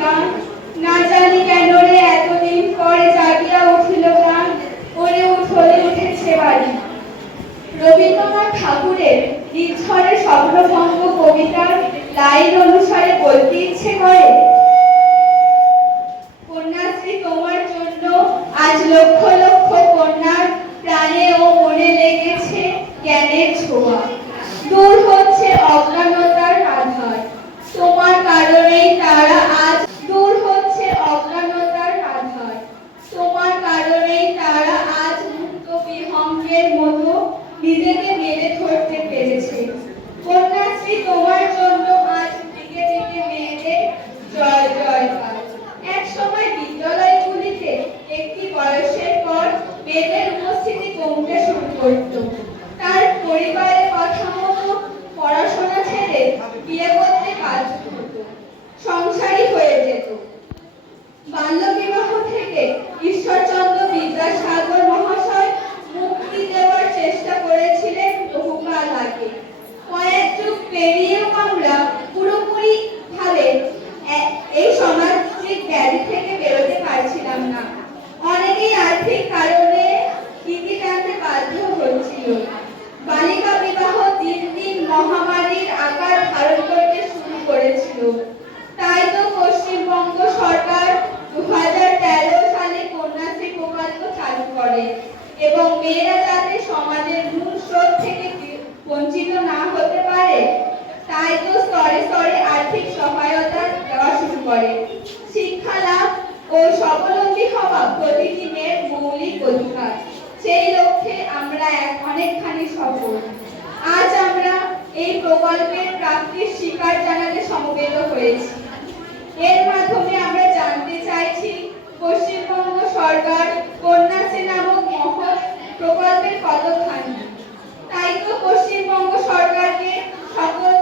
গান না জানি কেন রে, এতদিন পরে জাগিয়া উঠিল ওরে উঠলে উঠেছে বাড়ি। রবীন্দ্রনাথ ঠাকুরের স্বপ্নভঙ্গ কবিতার লাইন অনুসারে বলতে ইচ্ছে করে কন্যাশ্রী, তোমার জন্য আজ লক্ষ লক্ষ কন্যার প্রাণে ও মনে লেগেছে জ্ঞানের ছোঁয়া। আর্থিক কারণে ইতি টানতে বাধ্য হচ্ছিল বালিকা বিবাহ দিন দিন মহামারীর আকার ধারণ করতে শুরু করেছিল। তাই তো পশ্চিমবঙ্গ সরকার দু সালে কন্যাশ্রী প্রকল্প চালু করে এবং মেয়েরা যাতে সমাজের মূল স্রোত থেকে বঞ্চিত না হতে পারে, তাই তো স্তরে স্তরে আর্থিক সহায়তা দেওয়া শুরু করে। শিক্ষা লাভ ও স্বাবলম্বী হওয়া প্রতিটি মৌলিক অধিকার। সেই লক্ষ্যে আমরা এক অনেকখানি সফল। আজ আমরা এই প্রকল্পের প্রাপ্তির স্বীকার জানাতে সমবেত হয়েছি। এর মাধ্যমে আমরা জানতে চাইছি, পশ্চিমবঙ্গ সরকার কন্যাশ্রী নামক মহৎ প্রকল্পের কতখানি? তাই তো পশ্চিমবঙ্গ সরকারকে সকল